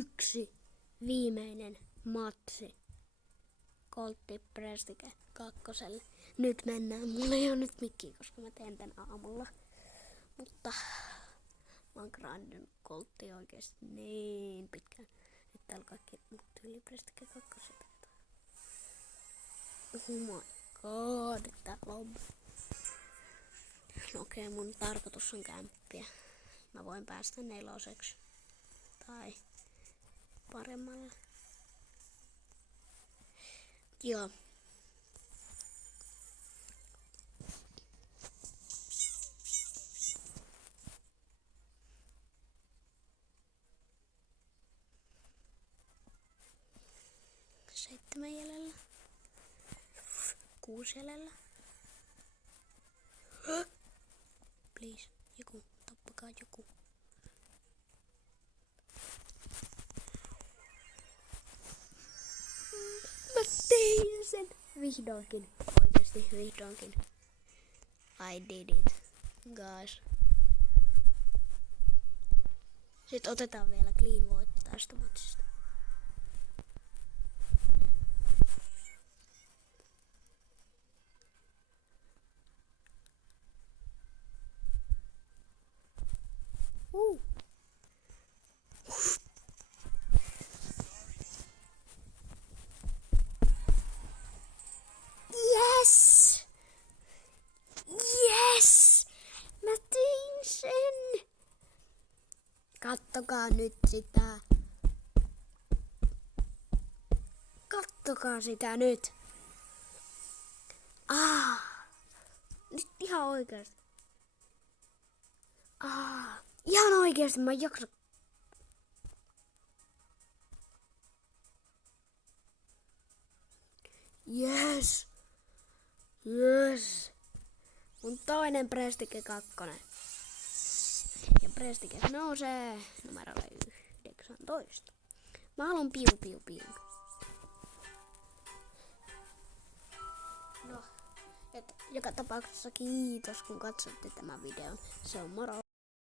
yksi viimeinen matsi. Coltti Prestike kakkoselle. Nyt mennään. Mulla ei oo nyt mikkiä, koska mä teen tän aamulla. Mutta mä oon grindannut Colttia oikeesti niin pitkään, että täällä kaikki mut tyyli Prestike kakkoselta. Oh my god, tää lob. No okei, mun tarkoitus on kämppiä. Mä voin päästä neloseksi. Tai paremmalle. Joo. Seitsemän jäljellä. 6 jäljellä. Please, joku, tappakaa joku. Mä tein sen! Vihdoinkin. Oikeesti vihdoinkin. I did it. Guys. Sitten otetaan vielä clean voitto tästä matsista. Yes! Yes! Mä tein sen! Kattokaa nyt sitä. Kattokaa sitä nyt. Nyt ihan oikeesti. Ihan oikeesti mä en jaksa. Yes! Yes! Mun toinen Prestike 2. Ja Prestike nousee numerolle 19. Mä haluun piu. No, joka tapauksessa kiitos kun katsotte tämän videon. Se on moro!